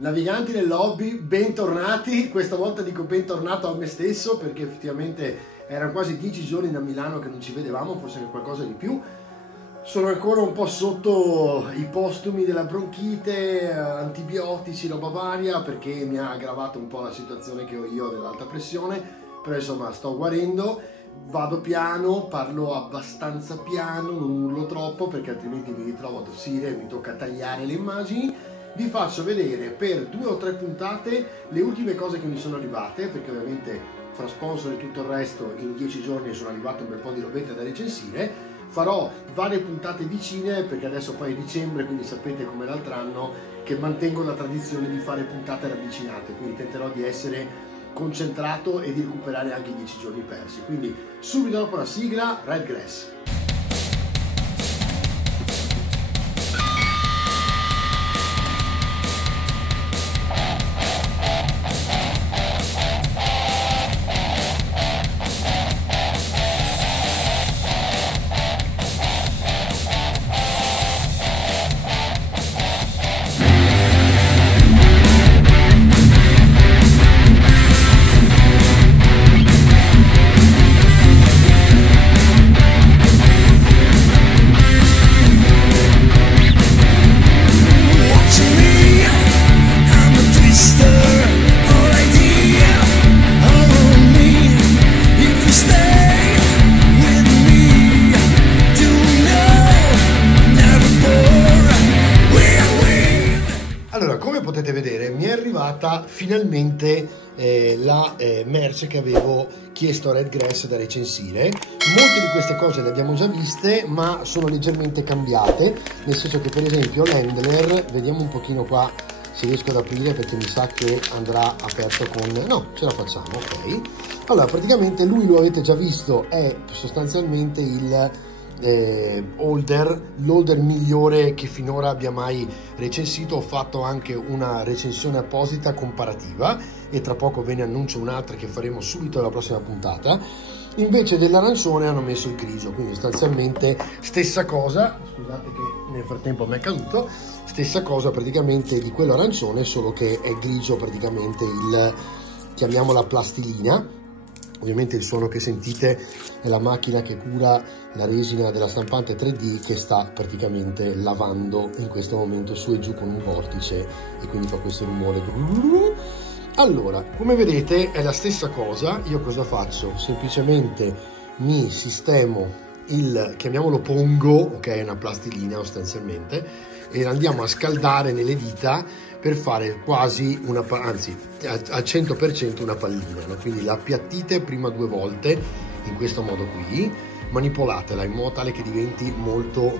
Naviganti nella hobby, bentornati. Questa volta dico bentornato a me stesso perché effettivamente erano quasi 10 giorni da Milano che non ci vedevamo, forse anche qualcosa di più. Sono ancora un po' sotto i postumi della bronchite, antibiotici, roba varia, perché mi ha aggravato un po' la situazione che ho io dell'alta pressione, però insomma sto guarendo, vado piano, parlo abbastanza piano, non urlo troppo perché altrimenti mi ritrovo a tossire e mi tocca tagliare le immagini. Vi faccio vedere per 2 o 3 puntate le ultime cose che mi sono arrivate, perché ovviamente fra sponsor e tutto il resto in 10 giorni sono arrivate un bel po' di robette da recensire. Farò varie puntate vicine perché adesso poi è dicembre, quindi sapete come l'altro anno che mantengo la tradizione di fare puntate ravvicinate, quindi tenterò di essere concentrato e di recuperare anche i 10 giorni persi. Quindi subito dopo la sigla, Red Grass. Potete vedere, mi è arrivata finalmente la merce che avevo chiesto a Red Grass da recensire. Molte di queste cose le abbiamo già viste, ma sono leggermente cambiate, nel senso che per esempio l'handler, vediamo un pochino qua se riesco ad aprire perché mi sa che andrà aperto con... no, ce la facciamo, ok. Allora, praticamente lui lo avete già visto, è sostanzialmente il l'holder migliore che finora abbia mai recensito. Ho fatto anche una recensione apposita comparativa e tra poco ve ne annuncio un'altra che faremo subito alla prossima puntata. Invece dell'arancione hanno messo il grigio, quindi sostanzialmente stessa cosa, scusate che nel frattempo mi è caduto, stessa cosa praticamente di quello arancione, solo che è grigio praticamente il, chiamiamola plastilina. Ovviamente il suono che sentite è la macchina che cura la resina della stampante 3D che sta praticamente lavando in questo momento su e giù con un vortice e quindi fa questo rumore. Allora, come vedete è la stessa cosa. Io cosa faccio? Semplicemente mi sistemo il, chiamiamolo pongo, ok, è una plastilina sostanzialmente, e andiamo a scaldare nelle dita per fare quasi una, anzi al 100% una pallina, no? Quindi la appiattite prima 2 volte in questo modo qui, manipolatela in modo tale che diventi molto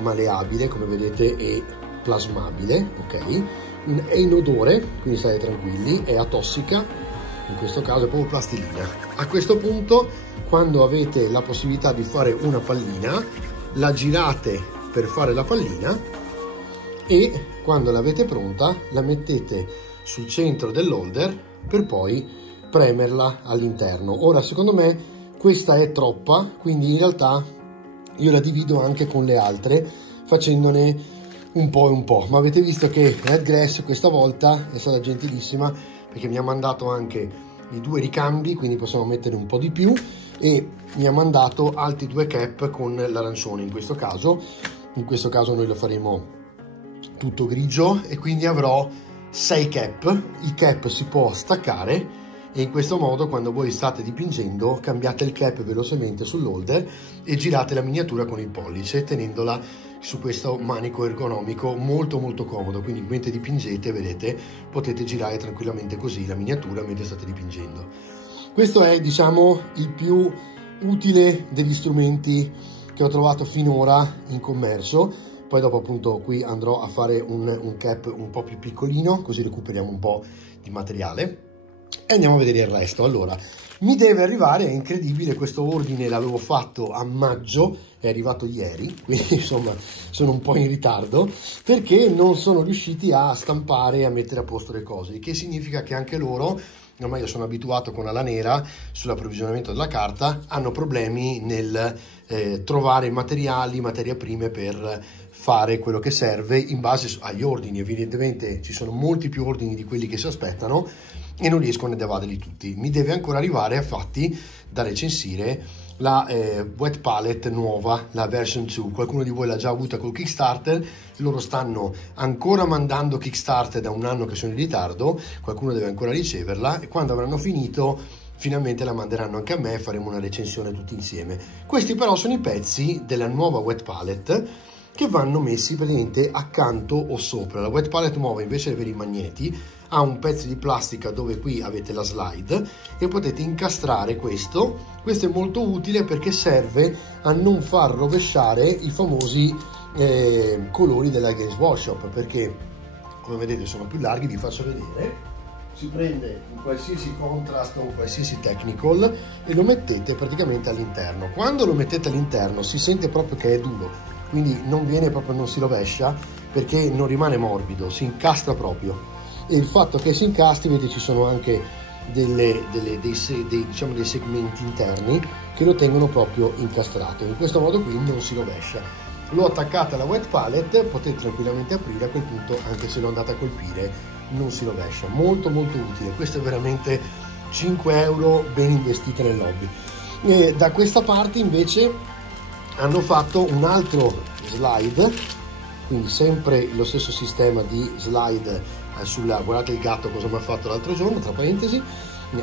maleabile, come vedete, e plasmabile, ok? È inodore, quindi state tranquilli, è atossica, in questo caso è proprio plastilina. A questo punto, quando avete la possibilità di fare una pallina, la girate per fare la pallina e quando l'avete pronta la mettete sul centro dell'holder per poi premerla all'interno. Ora secondo me questa è troppa, quindi in realtà io la divido anche con le altre facendone un po' e un po', ma avete visto che Red Grass questa volta è stata gentilissima perché mi ha mandato anche i 2 ricambi, quindi possiamo mettere un po' di più, e mi ha mandato altri 2 cap con l'arancione. In questo caso noi lo faremo tutto grigio e quindi avrò 6 cap. I cap si può staccare e in questo modo quando voi state dipingendo cambiate il cap velocemente sull'holder e girate la miniatura con il pollice tenendola su questo manico ergonomico molto molto comodo, quindi mentre dipingete, vedete, potete girare tranquillamente così la miniatura mentre state dipingendo. Questo è, diciamo, il più utile degli strumenti che ho trovato finora in commercio. Poi dopo appunto qui andrò a fare un cap un po' più piccolino, così recuperiamo un po' di materiale e andiamo a vedere il resto. Allora, mi deve arrivare, è incredibile, questo ordine l'avevo fatto a maggio, è arrivato ieri, quindi insomma sono un po' in ritardo perché non sono riusciti a stampare e a mettere a posto le cose, il che significa che anche loro, ormai io sono abituato con Ala Nera sull'approvvigionamento della carta, hanno problemi nel trovare materiali, materie prime per fare quello che serve in base agli ordini. Evidentemente ci sono molti più ordini di quelli che si aspettano e non riescono ad evaderli tutti. Mi deve ancora arrivare, infatti, da recensire la wet palette nuova, la version 2. Qualcuno di voi l'ha già avuta col Kickstarter, loro stanno ancora mandando Kickstarter da un anno che sono in ritardo, qualcuno deve ancora riceverla e quando avranno finito finalmente la manderanno anche a me e faremo una recensione tutti insieme. Questi però sono i pezzi della nuova wet palette che vanno messi praticamente accanto o sopra. La wet palette nuova, invece di avere i magneti, ha un pezzo di plastica dove qui avete la slide e potete incastrare questo. Questo è molto utile perché serve a non far rovesciare i famosi colori della Games Workshop, perché come vedete sono più larghi. Vi faccio vedere. Si prende un qualsiasi contrast o un qualsiasi technical e lo mettete praticamente all'interno. Quando lo mettete all'interno si sente proprio che è duro, quindi non viene proprio, non si rovescia, perché non rimane morbido, si incastra proprio. E il fatto che si incastri, vedete, ci sono anche dei segmenti interni che lo tengono proprio incastrato. In questo modo qui non si rovescia. Lo attaccate alla wet palette, potete tranquillamente aprire, a quel punto anche se lo andate a colpire non si rovescia. Molto molto utile. Questo è veramente 5 euro ben investiti nel hobby. E da questa parte invece hanno fatto un altro slide, quindi sempre lo stesso sistema di slide sulla, guardate il gatto cosa mi ha fatto l'altro giorno, tra parentesi,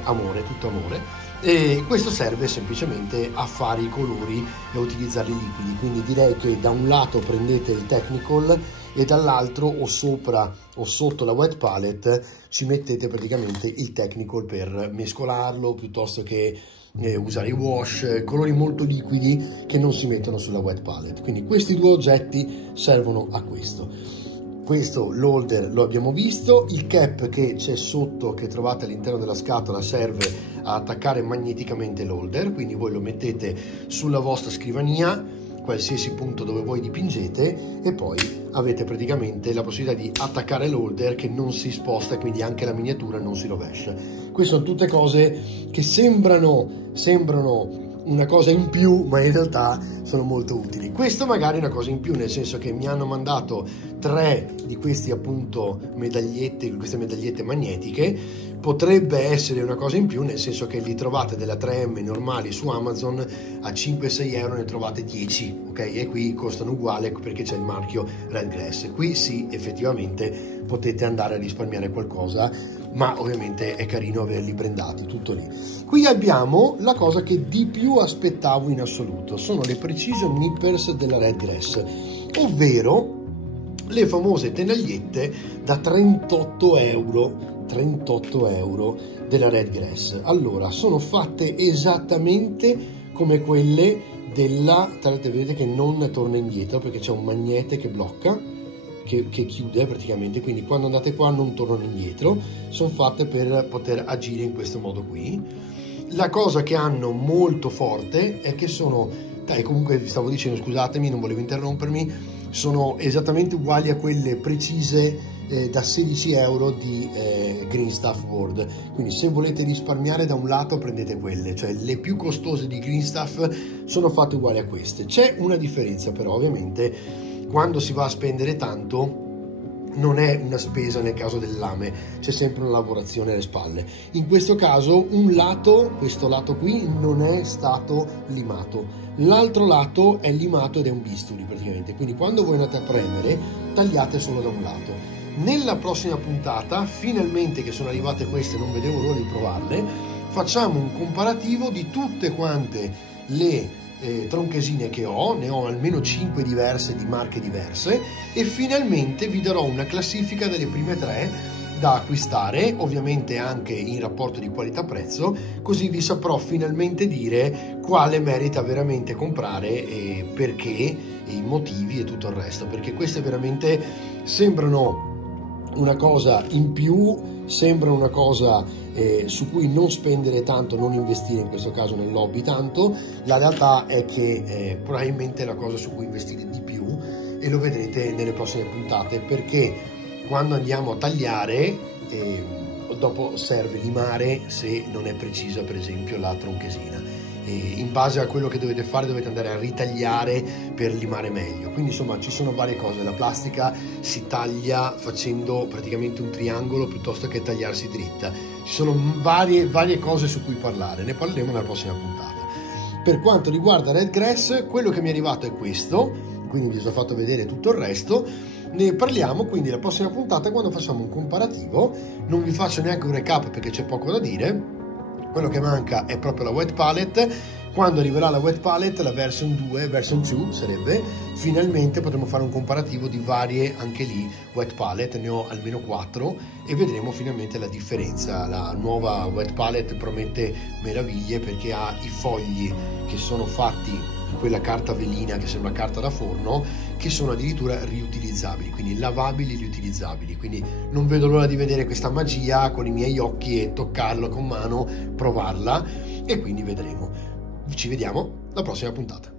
amore, tutto amore. E questo serve semplicemente a fare i colori e a utilizzarli liquidi, quindi direi che da un lato prendete il technical e dall'altro o sopra o sotto la wet palette ci mettete praticamente il technical per mescolarlo, piuttosto che usare i wash, colori molto liquidi che non si mettono sulla wet palette. Quindi questi due oggetti servono a questo. Questo, l'holder, lo abbiamo visto. Il cap che c'è sotto, che trovate all'interno della scatola, serve a attaccare magneticamente l'holder, quindi voi lo mettete sulla vostra scrivania, qualsiasi punto dove voi dipingete, e poi avete praticamente la possibilità di attaccare l'holder che non si sposta, quindi anche la miniatura non si rovescia. Queste sono tutte cose che sembrano una cosa in più, ma in realtà sono molto utili. Questo magari è una cosa in più, nel senso che mi hanno mandato 3 di questi appunto medagliette, queste medagliette magnetiche. Potrebbe essere una cosa in più, nel senso che li trovate della 3M normali su Amazon a 5-6 euro, ne trovate 10, ok? E qui costano uguale perché c'è il marchio Redgrass. Qui sì, effettivamente potete andare a risparmiare qualcosa, ma ovviamente è carino averli brandati, tutto lì. Qui abbiamo la cosa che di più aspettavo in assoluto, sono le Precision Nippers della Redgrass, ovvero le famose tenagliette da 38 euro della Redgrass. Allora, sono fatte esattamente come quelle della, vedete che non torna indietro perché c'è un magnete che blocca, che chiude praticamente, quindi quando andate qua non tornano indietro. Sono fatte per poter agire in questo modo qui. La cosa che hanno molto forte è che sono, comunque vi stavo dicendo, scusatemi, non volevo interrompermi, sono esattamente uguali a quelle precise da 16 euro di Green Stuff World. Quindi se volete risparmiare da un lato prendete quelle, cioè le più costose di Green Stuff sono fatte uguali a queste. C'è una differenza però, ovviamente quando si va a spendere tanto non è una spesa nel caso del lame, c'è sempre una lavorazione alle spalle. In questo caso un lato, questo lato qui, non è stato limato, l'altro lato è limato ed è un bisturi praticamente, quindi quando voi andate a premere tagliate solo da un lato. Nella prossima puntata, finalmente che sono arrivate queste, non vedevo l'ora di provarle, facciamo un comparativo di tutte quante le tronchesine che ho, ne ho almeno 5 diverse di marche diverse, e finalmente vi darò una classifica delle prime 3 da acquistare, ovviamente anche in rapporto di qualità-prezzo, così vi saprò finalmente dire quale merita veramente comprare e perché, e i motivi e tutto il resto, perché queste veramente sembrano una cosa in più, sembra una cosa su cui non spendere tanto, non investire in questo caso nel hobby tanto. La realtà è che probabilmente è la cosa su cui investire di più, e lo vedrete nelle prossime puntate, perché quando andiamo a tagliare dopo serve limare se non è precisa per esempio la tronchesina, in base a quello che dovete fare dovete andare a ritagliare per limare meglio. Quindi insomma ci sono varie cose, la plastica si taglia facendo praticamente un triangolo piuttosto che tagliarsi dritta, ci sono varie cose su cui parlare, ne parleremo nella prossima puntata. Per quanto riguarda Red Grass, quello che mi è arrivato è questo, quindi vi ho fatto vedere tutto il resto. Ne parliamo quindi la prossima puntata quando facciamo un comparativo. Non vi faccio neanche un recap perché c'è poco da dire. Quello che manca è proprio la wet palette. Quando arriverà la wet palette, la version 2, version 2 sarebbe, finalmente potremo fare un comparativo di varie, anche lì, wet palette, ne ho almeno 4 e vedremo finalmente la differenza. La nuova wet palette promette meraviglie perché ha i fogli che sono fatti, quella carta velina che sembra carta da forno, che sono addirittura riutilizzabili, quindi lavabili, riutilizzabili. Quindi non vedo l'ora di vedere questa magia con i miei occhi e toccarla con mano, provarla, e quindi vedremo. Ci vediamo alla prossima puntata.